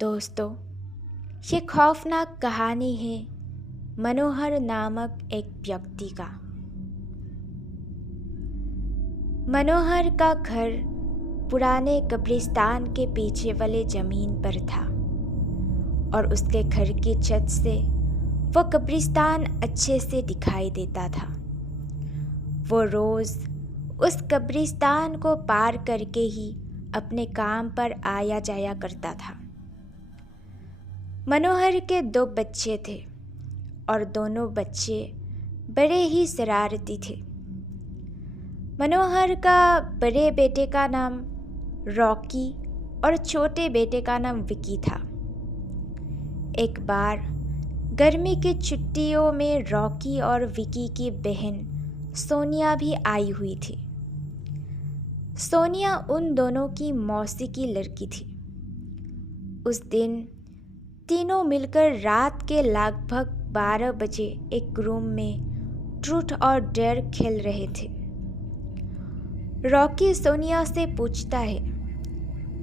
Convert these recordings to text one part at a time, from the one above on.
दोस्तों, ये खौफनाक कहानी है मनोहर नामक एक व्यक्ति का। मनोहर का घर पुराने कब्रिस्तान के पीछे वाले जमीन पर था और उसके घर की छत से वो कब्रिस्तान अच्छे से दिखाई देता था। वो रोज़ उस कब्रिस्तान को पार करके ही अपने काम पर आया जाया करता था। मनोहर के 2 बच्चे थे और दोनों बच्चे बड़े ही शरारती थे। मनोहर का बड़े बेटे का नाम रॉकी और छोटे बेटे का नाम विकी था। एक बार गर्मी की छुट्टियों में रॉकी और विकी की बहन सोनिया भी आई हुई थी। सोनिया उन दोनों की मौसी की लड़की थी। उस दिन तीनों मिलकर रात के लगभग 12 बजे एक रूम में ट्रूथ और डेयर खेल रहे थे। रॉकी सोनिया से पूछता है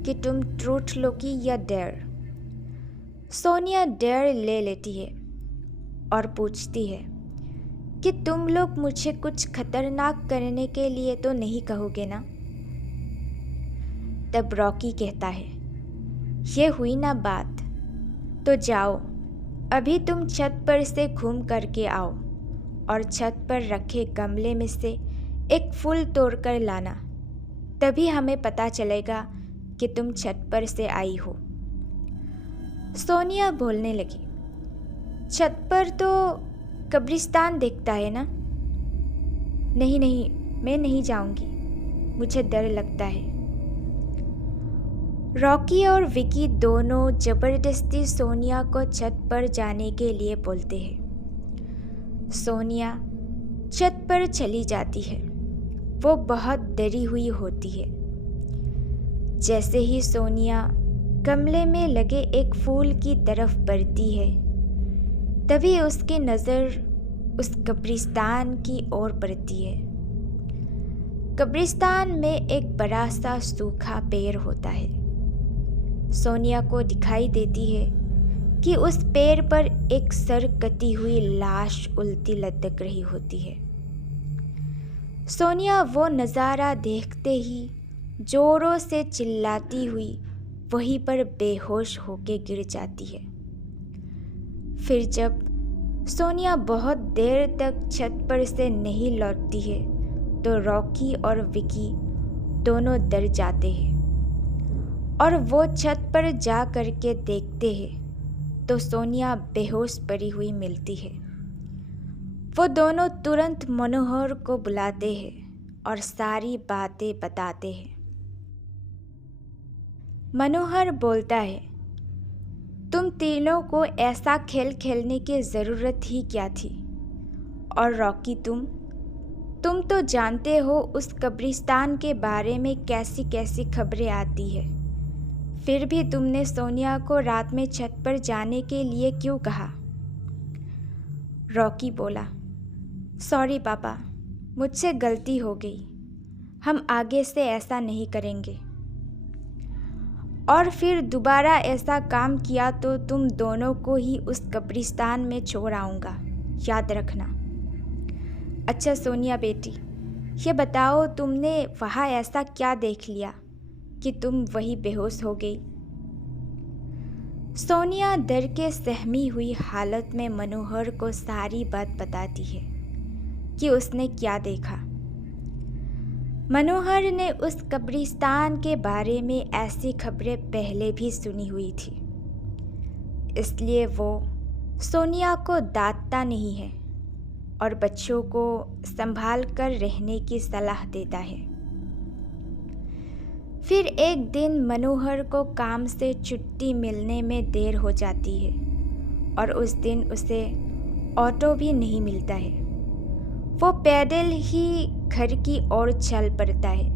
कि तुम ट्रूथ लोगी या डेयर। सोनिया डेयर ले लेती है और पूछती है कि तुम लोग मुझे कुछ खतरनाक करने के लिए तो नहीं कहोगे ना। तब रॉकी कहता है, ये हुई ना बात, तो जाओ अभी तुम छत पर से घूम करके आओ और छत पर रखे गमले में से एक फूल तोड़ कर लाना, तभी हमें पता चलेगा कि तुम छत पर से आई हो। सोनिया बोलने लगी, छत पर तो कब्रिस्तान दिखता है ना। नहीं नहीं, मैं नहीं जाऊंगी, मुझे डर लगता है। रॉकी और विकी दोनों जबरदस्ती सोनिया को छत पर जाने के लिए बोलते हैं। सोनिया छत पर चली जाती है। वो बहुत डरी हुई होती है। जैसे ही सोनिया गमले में लगे एक फूल की तरफ बढ़ती है, तभी उसकी नज़र उस कब्रिस्तान की ओर पड़ती है। कब्रिस्तान में एक बड़ा सा सूखा पेड़ होता है। सोनिया को दिखाई देती है कि उस पेड़ पर एक सर कटी हुई लाश उल्टी लटक रही होती है। सोनिया वो नज़ारा देखते ही जोरों से चिल्लाती हुई वहीं पर बेहोश होके गिर जाती है। फिर जब सोनिया बहुत देर तक छत पर से नहीं लौटती है तो रॉकी और विकी दोनों डर जाते हैं और वो छत पर जा कर के देखते हैं तो सोनिया बेहोश पड़ी हुई मिलती है। वो दोनों तुरंत मनोहर को बुलाते हैं और सारी बातें बताते हैं। मनोहर बोलता है, तुम तीनों को ऐसा खेल खेलने की ज़रूरत ही क्या थी। और रॉकी, तुम तो जानते हो उस कब्रिस्तान के बारे में कैसी कैसी खबरें आती है। फिर भी तुमने सोनिया को रात में छत पर जाने के लिए क्यों कहा। रॉकी बोला, सॉरी पापा, मुझसे गलती हो गई, हम आगे से ऐसा नहीं करेंगे। और फिर दोबारा ऐसा काम किया तो तुम दोनों को ही उस कब्रिस्तान में छोड़ आऊँगा, याद रखना। अच्छा सोनिया बेटी, ये बताओ तुमने वहाँ ऐसा क्या देख लिया कि तुम वही बेहोश हो गई। सोनिया डर के सहमी हुई हालत में मनोहर को सारी बात बताती है कि उसने क्या देखा। मनोहर ने उस कब्रिस्तान के बारे में ऐसी खबरें पहले भी सुनी हुई थी, इसलिए वो सोनिया को डांटता नहीं है और बच्चों को संभाल कर रहने की सलाह देता है। फिर एक दिन मनोहर को काम से छुट्टी मिलने में देर हो जाती है और उस दिन उसे ऑटो भी नहीं मिलता है। वो पैदल ही घर की ओर चल पड़ता है।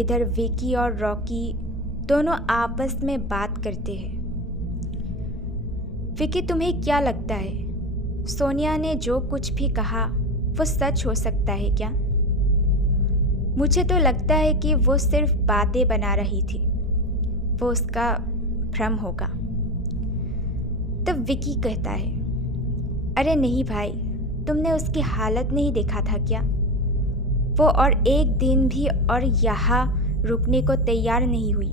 इधर विकी और रॉकी दोनों आपस में बात करते हैं। विकी, तुम्हें क्या लगता है, सोनिया ने जो कुछ भी कहा वो सच हो सकता है क्या। मुझे तो लगता है कि वो सिर्फ बातें बना रही थी। वो उसका भ्रम होगा। तब विकी कहता है, अरे नहीं भाई, तुमने उसकी हालत नहीं देखा था क्या? वो और एक दिन भी और यहाँ रुकने को तैयार नहीं हुई।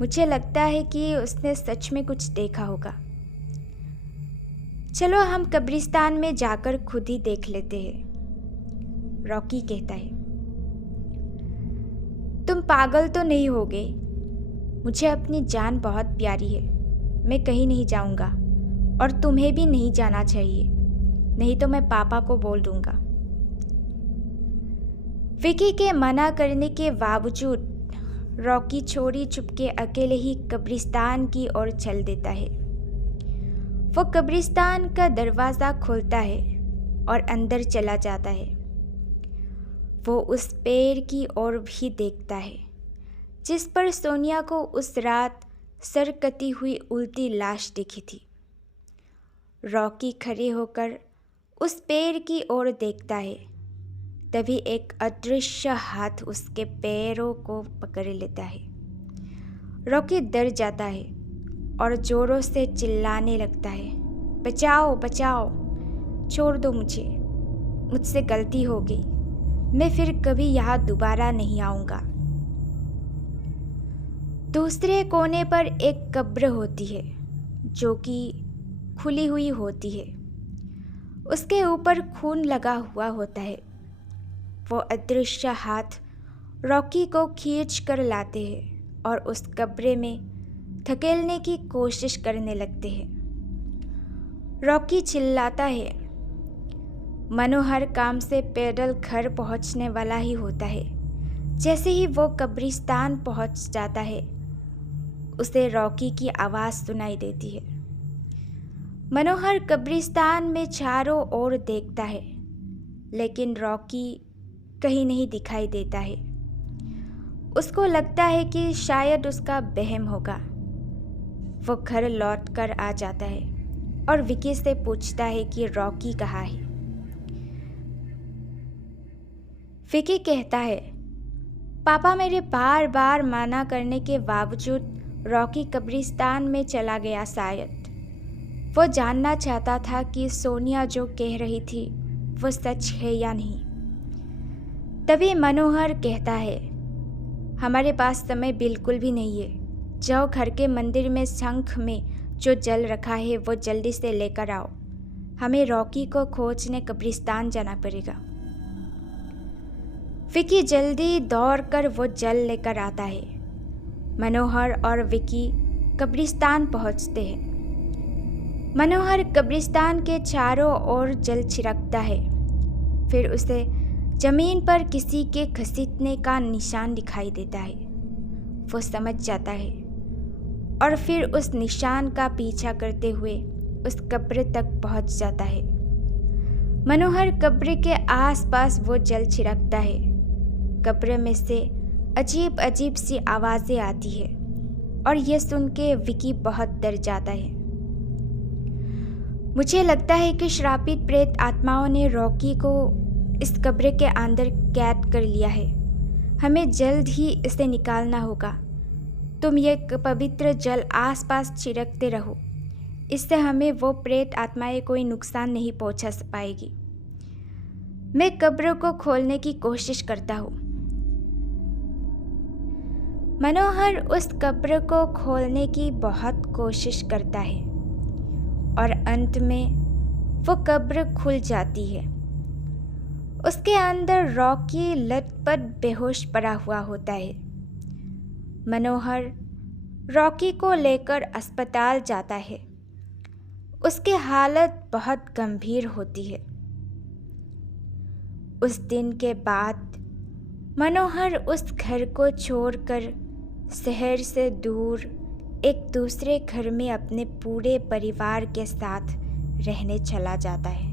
मुझे लगता है कि उसने सच में कुछ देखा होगा। चलो हम कब्रिस्तान में जाकर खुद ही देख लेते हैं, रॉकी कहता है। तुम पागल तो नहीं होगे? मुझे अपनी जान बहुत प्यारी है। मैं कहीं नहीं जाऊंगा और तुम्हें भी नहीं जाना चाहिए, नहीं तो मैं पापा को बोल दूंगा। विकी के मना करने के बावजूद रॉकी चोरी चुपके अकेले ही कब्रिस्तान की ओर चल देता है। वो कब्रिस्तान का दरवाज़ा खोलता है और अंदर चला जाता है। वो उस पेड़ की ओर भी देखता है जिस पर सोनिया को उस रात सरकती हुई उल्टी लाश दिखी थी। रॉकी खड़े होकर उस पेड़ की ओर देखता है, तभी एक अदृश्य हाथ उसके पैरों को पकड़ लेता है। रॉकी डर जाता है और जोरों से चिल्लाने लगता है, बचाओ बचाओ, छोड़ दो मुझसे गलती हो गई, मैं फिर कभी यहाँ दोबारा नहीं आऊँगा। दूसरे कोने पर एक कब्र होती है जो कि खुली हुई होती है। उसके ऊपर खून लगा हुआ होता है। वो अदृश्य हाथ रॉकी को खींच कर लाते हैं और उस कब्र में धकेलने की कोशिश करने लगते हैं। रॉकी चिल्लाता है। मनोहर काम से पैदल घर पहुंचने वाला ही होता है। जैसे ही वो कब्रिस्तान पहुंच जाता है, उसे रॉकी की आवाज़ सुनाई देती है। मनोहर कब्रिस्तान में चारों ओर देखता है, लेकिन रॉकी कहीं नहीं दिखाई देता है। उसको लगता है कि शायद उसका वहम होगा। वो घर लौट कर आ जाता है और विकी से पूछता है कि रॉकी कहाँ है। विकी कहता है, पापा मेरे बार बार मना करने के बावजूद रॉकी कब्रिस्तान में चला गया। शायद वो जानना चाहता था कि सोनिया जो कह रही थी वो सच है या नहीं। तभी मनोहर कहता है, हमारे पास समय बिल्कुल भी नहीं है। जाओ, घर के मंदिर में शंख में जो जल रखा है वो जल्दी से लेकर आओ। हमें रॉकी को खोजने कब्रिस्तान जाना पड़ेगा। विकी जल्दी दौड़कर वो जल लेकर आता है। मनोहर और विकी कब्रिस्तान पहुंचते हैं। मनोहर कब्रिस्तान के चारों ओर जल छिड़कता है। फिर उसे जमीन पर किसी के घसीटने का निशान दिखाई देता है। वो समझ जाता है और फिर उस निशान का पीछा करते हुए उस कब्र तक पहुंच जाता है। मनोहर कब्र के आसपास वो जल छिड़कता है। कब्र में से अजीब अजीब सी आवाज़ें आती है और ये सुन के विकी बहुत डर जाता है। मुझे लगता है कि श्रापित प्रेत आत्माओं ने रॉकी को इस कब्र के अंदर कैद कर लिया है। हमें जल्द ही इसे निकालना होगा। तुम ये पवित्र जल आसपास छिड़कते रहो, इससे हमें वो प्रेत आत्माएं कोई नुकसान नहीं पहुंचा पाएगी। मैं कब्र को खोलने की कोशिश करता हूँ। मनोहर उस कब्र को खोलने की बहुत कोशिश करता है और अंत में वो कब्र खुल जाती है। उसके अंदर रॉकी लटपट बेहोश पड़ा हुआ होता है। मनोहर रॉकी को लेकर अस्पताल जाता है। उसकी हालत बहुत गंभीर होती है। उस दिन के बाद मनोहर उस घर को छोड़कर शहर से दूर एक दूसरे घर में अपने पूरे परिवार के साथ रहने चला जाता है।